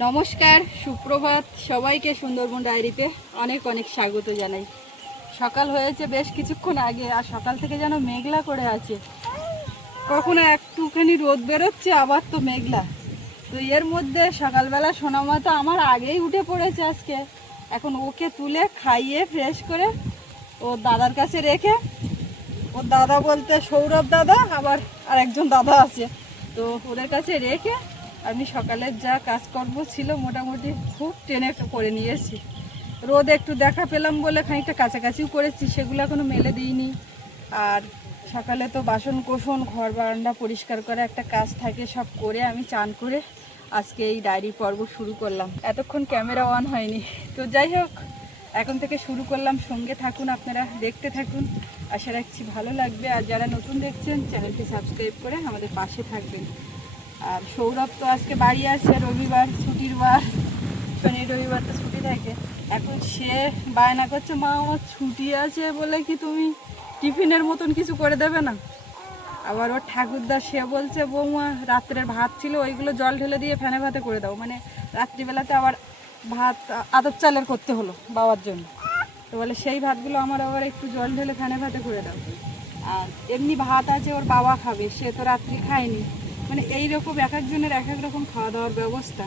নমস্কার, সুপ্রভাত সবাইকে। সুন্দরবন ডায়েরিতে অনেক অনেক স্বাগত জানাই। সকাল হয়েছে বেশ কিছুক্ষণ আগে, আর সকাল থেকে যেন মেঘলা করে আছে। কখনো একটুখানি রোদ বেরোচ্ছে, আবার তো মেঘলা। তো এর মধ্যে সকালবেলা সোনামা তো আমার আগেই উঠে পড়েছে আজকে। এখন ওকে তুলে খাইয়ে ফ্রেশ করে ওর দাদার কাছে রেখে, ওর দাদা বলতে সৌরভ দাদা, আবার আরেকজন দাদা আছে, তো ওদের কাছে রেখে আমি সকালের যা কাজকর্ম ছিল মোটামুটি খুব টেনে করে নিয়েছি। রোদ একটু দেখা পেলাম বলে খানিকটা কাছাকাছিও করেছি, সেগুলো এখনও মেলে দিইনি। আর সকালে তো বাসন কোসন ঘর বারান্দা পরিষ্কার করা একটা কাজ থাকে, সব করে আমি চান করে আজকে এই ডায়েরি পর্ব শুরু করলাম। এতক্ষণ ক্যামেরা অন হয়নি, তো যাই হোক এখন থেকে শুরু করলাম। সঙ্গে থাকুন, আপনারা দেখতে থাকুন, আশা রাখছি ভালো লাগবে। আর যারা নতুন দেখছেন চ্যানেলটি সাবস্ক্রাইব করে আমাদের পাশে থাকবেন। আর সৌরভ তো আজকে বাড়ি আছে, রবিবার ছুটির বার, শনি রবিবার তো ছুটি থাকে। এখন সে বায়না করছে, মা আমার ছুটি আছে বলে কি তুমি টিফিনের মতন কিছু করে দেবে না? আবার ওর ঠাকুরদা সে বলছে, বৌমা রাত্রের ভাত ছিল ওইগুলো জল ঢেলে দিয়ে ফেনে ভাতে করে দাও। মানে রাত্রিবেলাতে আবার ভাত আতপ চালের করতে হলো বাবার জন্য, তো বলে সেই ভাতগুলো আমার আবার একটু জল ঢেলে ফেনে ভাতে করে দাও। আর এমনি ভাত আছে ওর বাবা খাবে, সে তো রাত্রি খায়নি। মানে এইরকম এক একজনের এক এক রকম খাওয়া দাওয়ার ব্যবস্থা।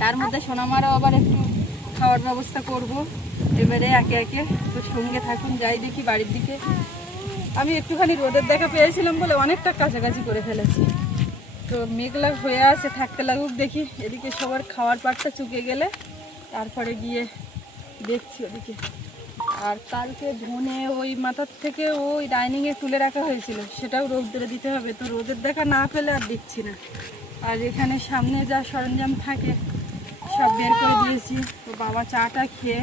তার মধ্যে সোনামারও আবার একটু খাওয়ার ব্যবস্থা করব এবারে একে একে। তো সঙ্গে থাকুন, যাই দেখি বাড়ির দিকে। আমি একটুখানি রোদের দেখা পেয়েছিলাম বলে অনেকটা কাছাকাছি করে ফেলেছি। তো মেঘলা হয়ে আছে, থাকতে লাগুক দেখি। এদিকে সবার খাওয়ার পাটটা চুকে গেলে তারপরে গিয়ে দেখছি ওদিকে। আর কালকে ধনে ওই মাথার থেকে ওই ডাইনিংয়ে তুলে রাখা হয়েছিল, সেটাও রোদ্রে দিতে হবে। তো রোদের দেখা না পেলে আর দেখছি না। আর এখানে সামনে যা সরঞ্জাম থাকে সব বের করে দিয়েছি। তো বাবা চাটা খেয়ে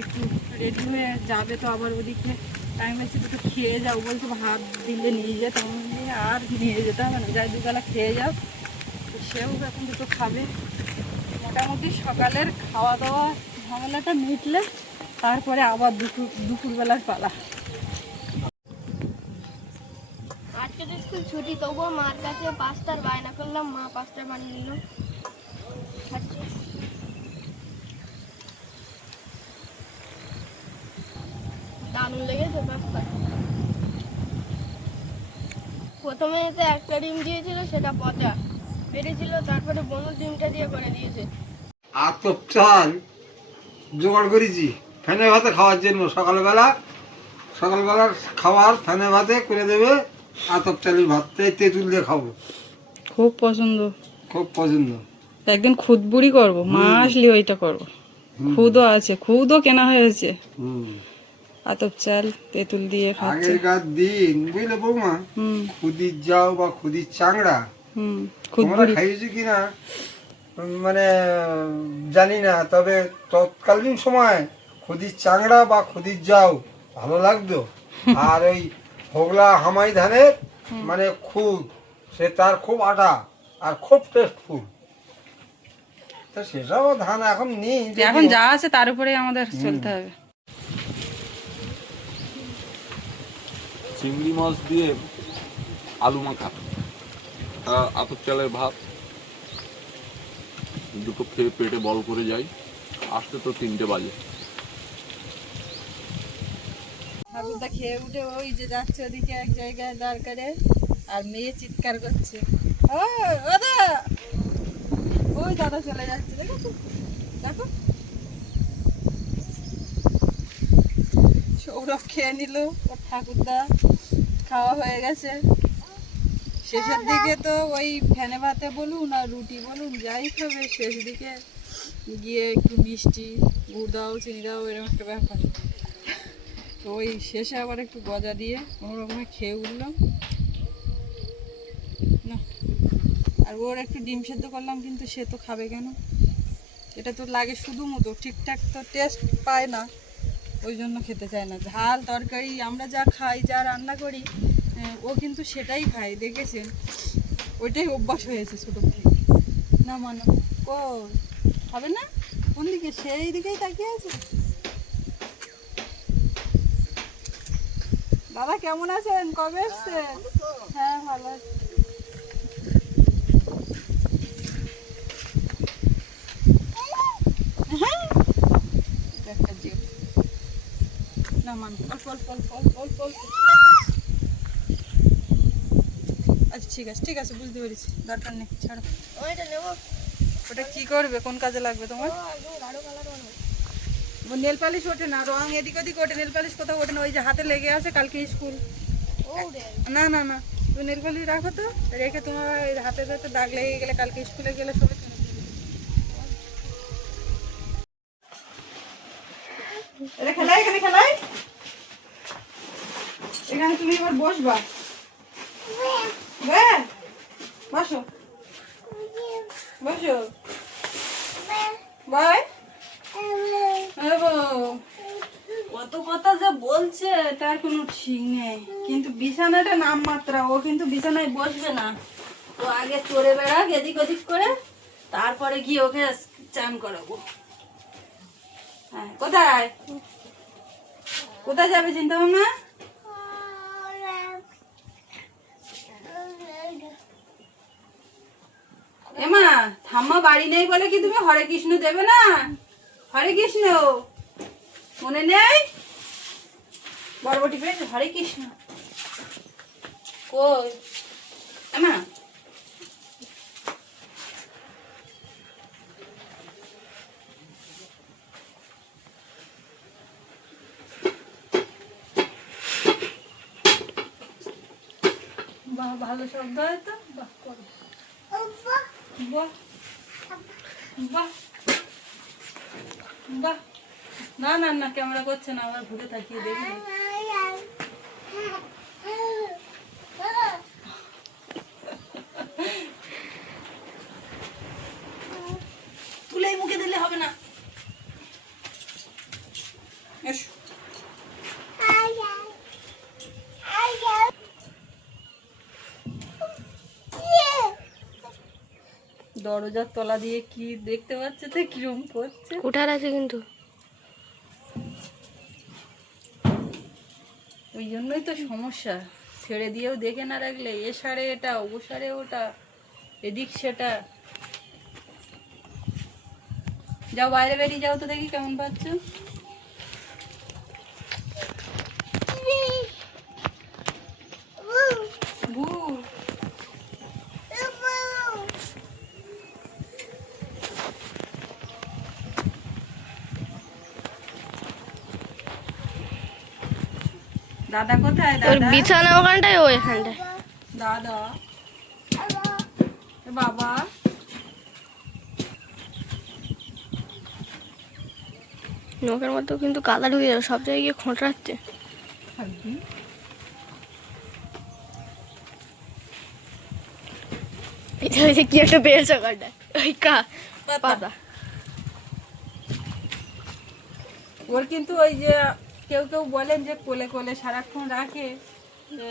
একটু রেডি হয়ে যাবে, তো আবার ওদিকে টাইম হয়েছে দুটো খেয়ে যাও বলছে। ভাত দিলে নিয়ে যেতে হবে, আর নিয়ে যেতে হবে না, যাই দুবেলা খেয়ে যাও। তো সেও এখন দুটো খাবে। মোটামুটি সকালের খাওয়া দাওয়া ঝামেলাটা মিটলে তারপরে আবার দুপুরবেলার পালা। আজকে তো স্কুল ছুটি, তবুও মার কাছে পাস্তার বায়না করলাম, মা পাস্তা বানিয়ে নিল। দারুণ লেগেছে পাস্তা। প্রথমে তো একটা ডিম দিয়েছিল, সেটা পচা বেরিয়েছিল, তারপরে বনুর ডিমটা দিয়ে করে দিয়েছে। আতপ চাল জোগাড় করেছি ফেনে ভাতে খাওয়ার জন্য। সকালবেলার খাবার ফেনে ভাতে করে দেবে। আতপ চালের ভাত তেঁতুল দিয়ে খাবো, খুব পছন্দ, খুব পছন্দ। একদিন খুদবুড়ি করবো, মা আসলে ওইটা করবো। খুদও আছে, খুদও কেনা হয়েছে। আতপ চাল তেঁতুল দিয়ে খাচ্ছে। আগেকার দিন বুঝলে বৌমা, খুদির যাও বা খুদির চাংড়া তোমরা খাইয়েছি কিনা মানে জানি না, তবে তৎকালীন সময় খুদির চাংড়া বা খুদির যাও ভালো লাগতো। আর ওই হোগলা হামাই ধানের মানে খুদ, সে তার খুব আটা আর খুব টেস্টফুল। তো সেসব ধান এখন নেই, এখন যা আছে তার উপরে আমাদের চলতে হবে। চিংড়ি মাছ দিয়ে আলু মাখা আর আতপ চালের ভাত দুটো খেয়ে পেটে বল করে যাই। আসতে তো 3টে বাজে। ঠাকুরদা খেয়ে উঠে ওই যে যাচ্ছে ওদিকে এক জায়গায় দাঁড় করে, আর মেয়ে চিৎকার করছে, ও দাদা, ওই দাদা চলে যাচ্ছে, দেখো দেখো। সৌরভ খেয়ে নিল, ওর ঠাকুরদা খাওয়া হয়ে গেছে। শেষের দিকে তো ওই ফেনে ভাতে বলুন আর রুটি বলুন যাই খাবে, শেষ দিকে গিয়ে একটু মিষ্টি গুড় দাও চিনি দাও এরকম একটা ব্যাপার। তো ওই শেষে আবার একটু গজা দিয়ে কোনো রকমে খেয়ে উঠলাম না। আর ওর একটু ডিম সেদ্ধ করলাম, কিন্তু সে তো খাবে কেন? এটা তো লাগে শুধু মতো, ঠিকঠাক তো টেস্ট পায় না, ওই জন্য খেতে চায় না। ঝাল তরকারি আমরা যা খাই, যা রান্না করি, ও কিন্তু সেটাই খায়, দেখেছেন? ওইটাই অভ্যাস হয়েছে ছোটো থেকে। না মানো ও হবে না, কোন দিকে? সেই দিকেই তাকিয়ে আছে। দাদা কেমন আছেন? কবে এসছেন? হ্যাঁ ভালো আছে। নামান অল্প অল্প অল্প অল্প অল্প অল্প। আচ্ছা ঠিক আছে বুঝতে পেরেছি, দরকার নেই, ছাড়ো। আমি এটা নেবো। ওটা কি করবে, কোন কাজে লাগবে তোমার? একদম গাঢ় কালার বানাবো। নেল পালিশ ওঠে না, রং এদিক ওদিক ওঠে, নেল পালিশ কোথাও ওঠে না। ওই যে হাতে লেগে আছে, কালকে স্কুল। ও রে, না না না, তুমি নেল পালিশ রাখো তো, রেখে তোমার ওই হাতে হাতে দাগ লেগে গেলে কালকে স্কুলে গেলে সবাই চিনে দেবে। এটা খেলাই, এখানে খেলাই, এখানে তুমি এবার বসবা। বসো বসো, বাই। কত কথা যে বলছে তার কোনো ঠিক নেই, কিন্তু বিছানাটা নামমাত্রা, ও কিন্তু বিছানায় বসবে না। ও আগে চড়ে বেড়াক এদিক ওদিক করে, তারপরে গিয়ে ওকে চান করাবো। হ্যাঁ, কোথায় কোথায় যাবে চিন্তা ভাবনা? এমা ঠাম্মা বাড়ি নেই বলে কি তুমি হরে কৃষ্ণ দেবে না? হরে কৃষ্ণ মনে নেই? বরবটি পেয়েছে, হরে কৃষ্ণ কই এমা? বাহ, ভালো শব্দ হয় তো, বাহ করো, বাহ বাহ বাহ। না না না, ক্যামেরা করছে না, আবার ঘুরে তাকিয়ে দেখি। তুলে মুখে দিলে হবে না, এসো। দরজার তলা দিয়ে কি দেখতে পাচ্ছে তো, কিরম করছে। উঠার আছে কিন্তু। ওই জন্যই তো সমস্যা, ছেড়ে দিয়েও দেখে না রাখলে এ সারে এটা, ও সারে ওটা, এদিক সেটা। যাও বাইরে বেরিয়ে যাও তো, দেখি কেমন পাচ্ছ। ভূত। দাদা কোথায়? ওর দাদা বিছানা ওখানটায়, ও এখানটায়। দাদা এ বাবা, নখের মধ্যেও কিন্তু কাদা ঢুকে যাবে, সব জায়গায় গিয়ে খোঁটরাচ্ছে। এটা হয়েছে কি একটা পেয়েছে ওখানটায়, ওই পাতা। ওর কিন্তু ওই যে কেউ কেউ বলেন যে কোলে কোলে সারাক্ষণ রাখে,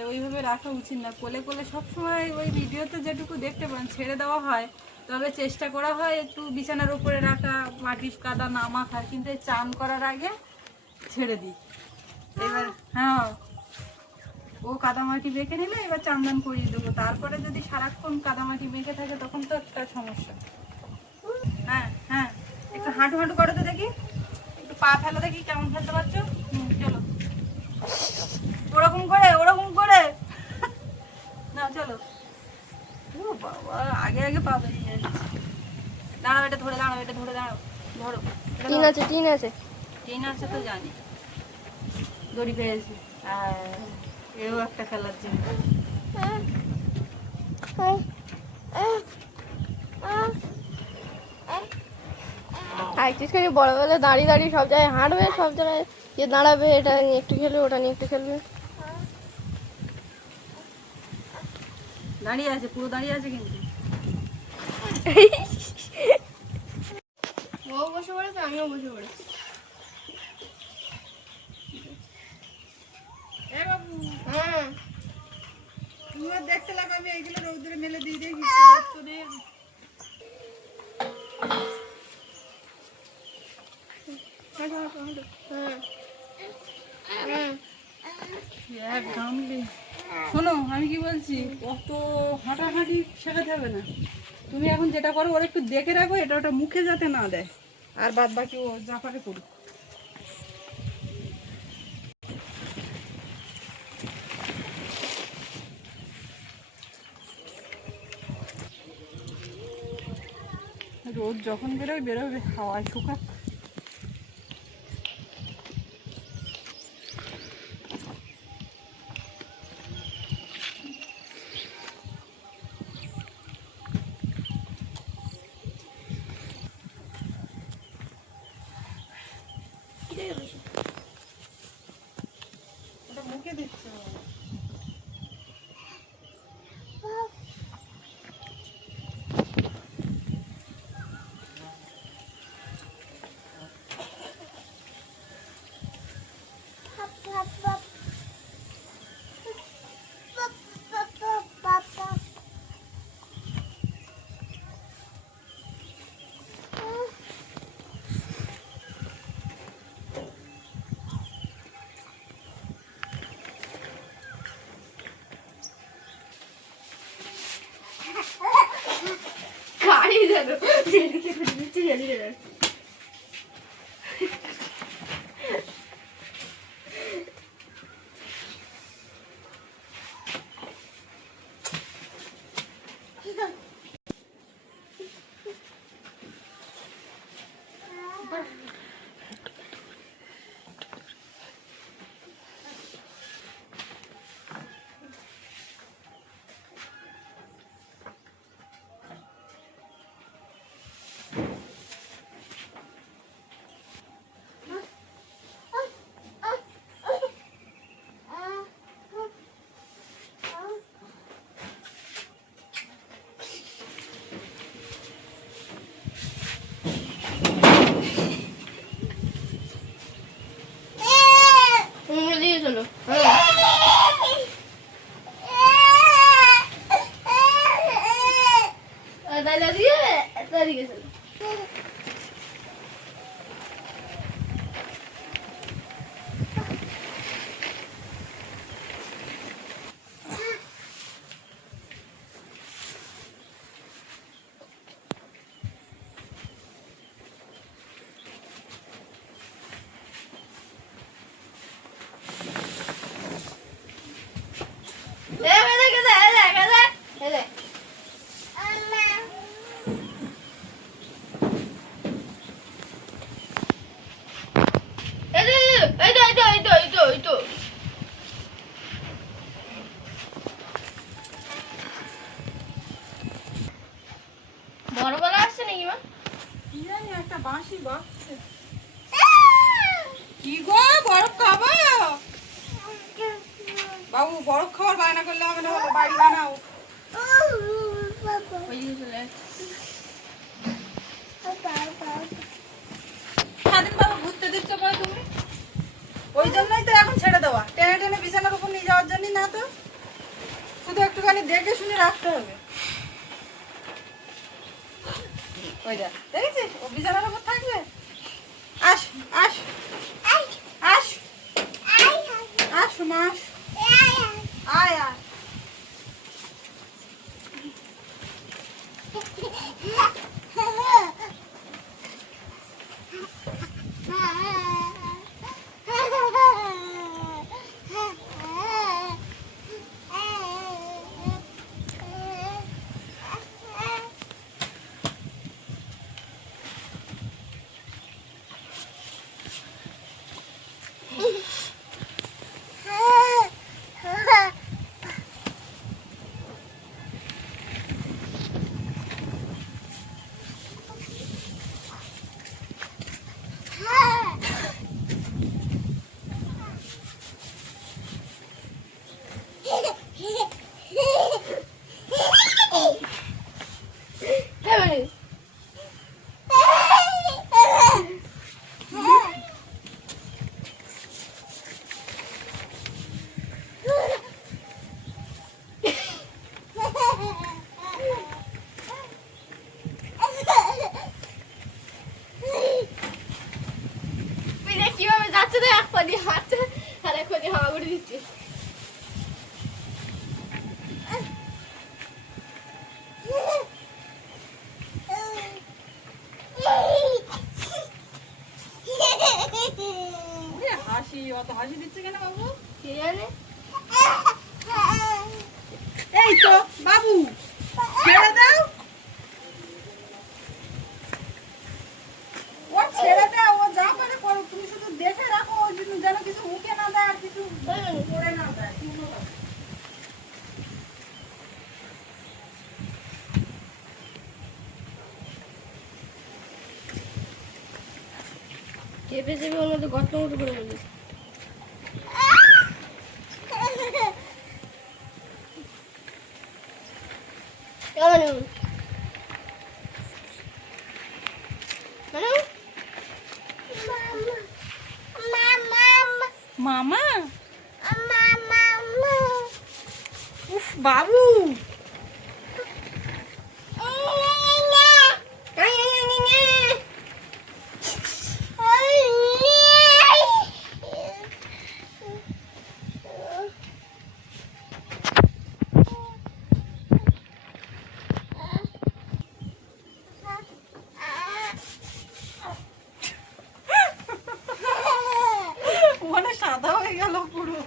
ওইভাবে রাখা উচিত না। কোলে কোলে সবসময় ওই ভিডিওতে যেটুকু দেখতে পান ছেড়ে দেওয়া হয়, তবে চেষ্টা করা হয় একটু বিছানার উপরে রাখা, মাটির কাদা না মাখার, কিন্তু এই চান করার আগে ছেড়ে দিই। এবার হ্যাঁ, ও কাদামাটি মেখে নিলে এবার চান্দান করিয়ে দেবো। তারপরে যদি সারাক্ষণ কাদামাটি মেখে থাকে তখন তো একটা সমস্যা। হ্যাঁ হ্যাঁ, একটু হাঁটু হাঁটু করো তো দেখি, একটু পা ফেলো দেখি কেমন ফেলতে পারছো। চলো, ওরকম করে না, চলো। ও বাবা, আগে আগে পা বেরিয়ে যাচ্ছে। দাঁড়াও, এটা ধরে দাঁড়াও, এটা ধরে দাঁড়াও, ধরো। টিন আছে, টিন আছে। ট্রেন আছে তো জানি, দড়ি পেয়েছি। এও একটা খেলার জিনিস। একটুখানি বড়বেলা দাঁড়িয়ে দাঁড়িয়ে সব জায়গায় হাঁটবে, সব জায়গায় যে দাঁড়াবে, এটা নিয়ে একটু খেলবে, ওটা নিয়ে একটু খেলবে। দাঁড়িয়ে আছে, পুরো দাঁড়িয়ে আছে কিন্তু। ও বসে পড়েছে, আমিও বসে পড়েছি। এ বাবু, হ্যাঁ, তুমিও দেখতে লাগো, আমি এইগুলো রৌদ্রে মেলে দিয়ে দেখি। শোনো, আমি কি বলছি, অত হাঁটাহাঁটি শেখাতে হবে না। তুমি এখন যেটা করো, ওরা একটু দেখে রাখো, এটা ওটা মুখে যাতে না দেয়, আর বাদ বাকি ও যা পারে করুক। রোদ যখন বেরোয় বেরোবে, হাওয়ায় শুকাক। ওটা মুখে দিচ্ছে বাবা। গাড়ি যেন যেদিকে দিচ্ছি সেদিকে যাচ্ছে। দিয়ে চলো। তাহলে দিয়ে তাদিকে চলো। বড় বলা আসছে নাকি মা? কি জানি একটা বাঁশি বাজছে। কি গো, বরফ খাবো? বাবু বরফ খাওয়ার বায়না করলে হবে না, বাবা বাড়ি বানাও। ওই দিকে চলে আয়। স্বাধীন বাবু ঘুরতে দিচ্ছ বলে তুমি? ওই জন্যই তো এখন ছেড়ে দেওয়া, টেনে টেনে বিছানার উপর নিয়ে যাওয়ার জন্য না তো, শুধু একটুখানি দেখে শুনে রাখতে হবে। ওই যা দেখেছিস, ও বিছানার উপর থাকবে। আস আস আস আস মাস আয় আয়। কিভাবে যাচ্ছে তো, এক পা দিয়ে হাঁটছে আর এক পা দিয়ে হাওয়া করে দিচ্ছে। হাসি, অত হাসি দিচ্ছে কেন বাবু? কে জানে? এই তো বাবু, ছেড়ে দাও। চেপে চেপে ওর মধ্যে গর্ত মতো করে ফেলি। মামা, উফ বাবু, মানে সাদা হয়ে গেল পুরো।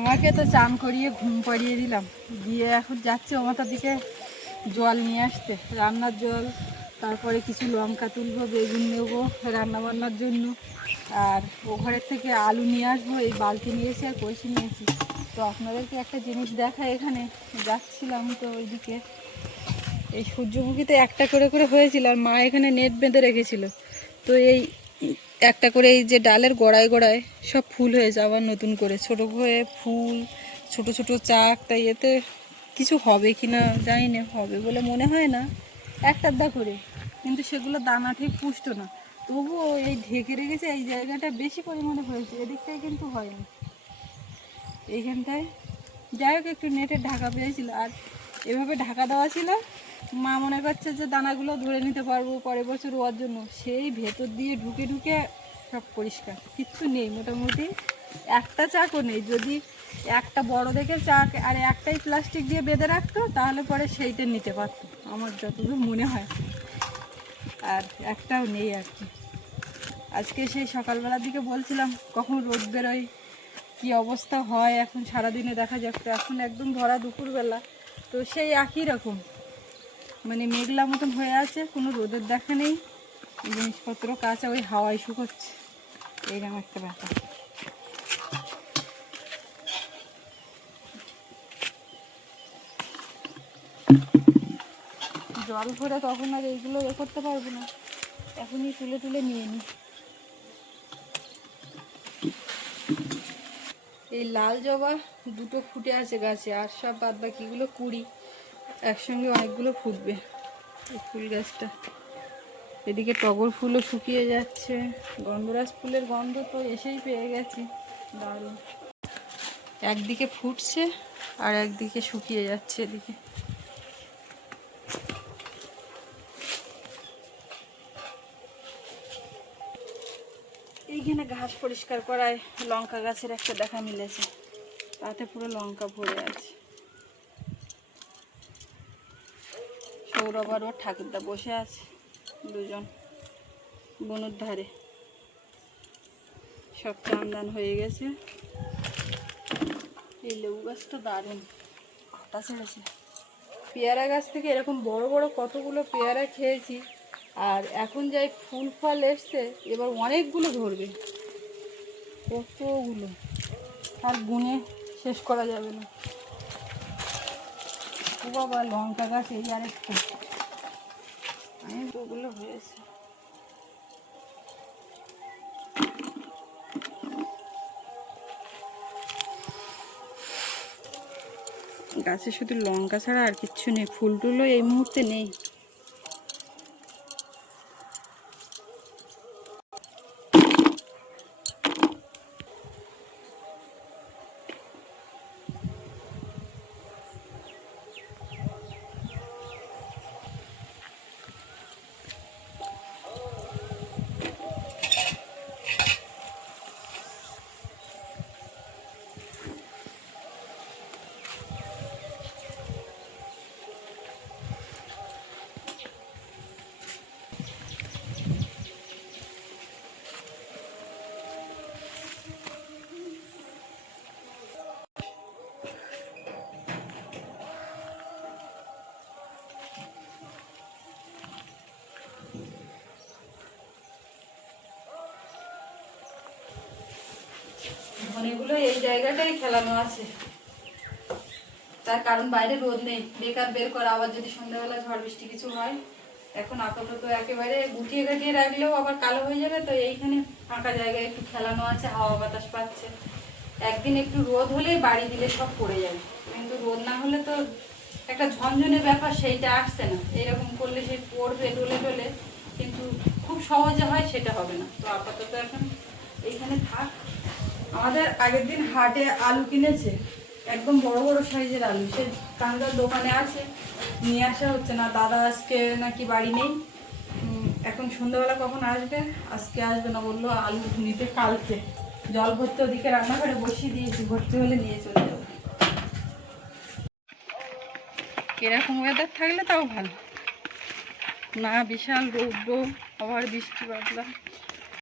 আমাকে তো চান করিয়ে ঘুম পাড়িয়ে দিলাম, দিয়ে এখন যাচ্ছে ও মাথার দিকে জল নিয়ে আসতে, রান্নার জল, তারপরে কিছু লঙ্কা তুলবো, বেগুন নেবো রান্না বান্নার জন্য, আর ও ঘরের থেকে আলু নিয়ে আসবো। এই বালতি নিয়েছি আর কলসি নিয়েছি। তো আপনাদেরকে একটা জিনিস দেখায়, এখানে যাচ্ছিলাম তো ওইদিকে এই সূর্যমুখীতে একটা করে করে হয়েছিল, আর মা এখানে নেট বেঁধে রেখেছিল। তো এই একটা করে এই যে ডালের গোড়ায় গোড়ায় সব ফুল হয়েছে, আবার নতুন করে ছোটো হয়ে ফুল, ছোট ছোট চাক। তাই এতে কিছু হবে কি না জানি না, হবে বলে মনে হয় না, একটা আধা করে, কিন্তু সেগুলো দানা ঠিক পুষ্ট না। তবুও এই ঢেকে রেখেছে, এই জায়গাটা বেশি পরিমাণে হয়েছে, এদিকটায় কিন্তু হয়নি এইখানটায়। যাই হোক, একটু নেটের ঢাকা পেয়েছিল, আর এভাবে ঢাকা দেওয়া ছিল। মা মনে করছে যে দানাগুলো ধরে নিতে পারবো পরের বছর ওর জন্য, সেই ভেতর দিয়ে ঢুকে ঢুকে সব পরিষ্কার, কিচ্ছু নেই, মোটামুটি একটা চাকও নেই। যদি একটা বড় দেখে চাক আর একটাই প্লাস্টিক দিয়ে বেঁধে রাখতো, তাহলে পরে সেইটা নিতে পারতো, আমার যতদূর মনে হয়। আর একটাও নেই আর কি। আজকে সেই সকালবেলার দিকে বলছিলাম কখন রোদ বেরোয়, কী অবস্থা হয়, এখন সারাদিনে দেখা যাক। তো এখন একদম ভরা দুপুরবেলা, তো সেই একই রকম, মানে মেঘলা মতন হয়ে আছে, কোনো রোদের দেখা নেই, জিনিসপত্র কাঁচা, ওই হাওয়ায় শুকোচ্ছে, এইরকম একটা ব্যাপার। জল ভরে তখন আর এইগুলো করতে পারবো না, এখনই তুলে তুলে নিয়ে নিই। এই লাল জবা দুটো ফুটে আছে গাছে, আর সব বাদ বাকিগুলো কুড়ি, একসঙ্গে অনেকগুলো ফুটবে এই ফুল গাছটা। এদিকে টগর ফুলও শুকিয়ে যাচ্ছে, গন্ধরাজ ফুলের গন্ধ তো এসেই পেয়ে গেছি, দারুণ। একদিকে ফুটছে আর একদিকে শুকিয়ে যাচ্ছে। এদিকে এইখানে ঘাস পরিষ্কার করায় লঙ্কা গাছের একটা দেখা মিলেছে, তাতে পুরো লঙ্কা ভরে আছে। সৌরভ আর ওর ঠাকুরদা বসে আছে, দুজন বনুর ধারে, সব চান হয়ে গেছে। এই লেবু গাছটা দারুণ আটা ছেড়েছে। পেয়ারা গাছ থেকে এরকম বড় বড় কতগুলো পেয়ারা খেয়েছি, আর এখন যাই ফুল ফল এসছে, এবার অনেকগুলো ধরবে, কতগুলো আর গুনে শেষ করা যাবে না। ও বাবা, লঙ্কা গাছ এই আরেকটা, অনেকগুলো হয়েছে। গাছে শুধু লঙ্কা ছাড়া আর কিচ্ছু নেই, ফুল টুলও এই মুহূর্তে নেই। ধনেগুলো এই জায়গাটাই ফেলানো আছে, তার কারণ বাইরে রোদ নেই, বেকার বের করা, আবার যদি সন্ধ্যাবেলা ঝড় বৃষ্টি কিছু হয়। এখন আপাতত একেবারে গুটিয়ে গাটিয়ে রাখলেও আবার কালো হয়ে যাবে, তো এইখানে ফাঁকা জায়গায় একটু ফেলানো আছে, হাওয়া বাতাস পাচ্ছে। একদিন একটু রোদ হলে বাড়ি দিলে সব পড়ে যাবে, কিন্তু রোদ না হলে তো একটা ঝনঝনে ব্যাপার, সেইটা আসছে না। এরকম করলে সেই পড়বে ডলে ডলে, কিন্তু খুব সহজে হয় সেটা হবে না। তো আপাতত এখন এইখানে থাক। আমাদের আগের দিন হাটে আলু কিনেছে, একদম বড় বড় সাইজের আলু, সে কানকার দোকানে আছে, নিয়ে আসা হচ্ছে না। দাদা আজকে নাকি বাড়ি নেই, এখন সন্ধ্যাবেলা কখন আসবে, আজকে আসবে না বললো, আলু নিতে কালকে। জল ভর্তি ওদিকে রান্নাঘরে বসিয়ে দিয়েছি, ভর্তি হলে নিয়ে চলে যাবো। এরকম ওয়েদার থাকলে তাও ভালো না, বিশাল রৌদ্র, আবার বৃষ্টি বাদলা।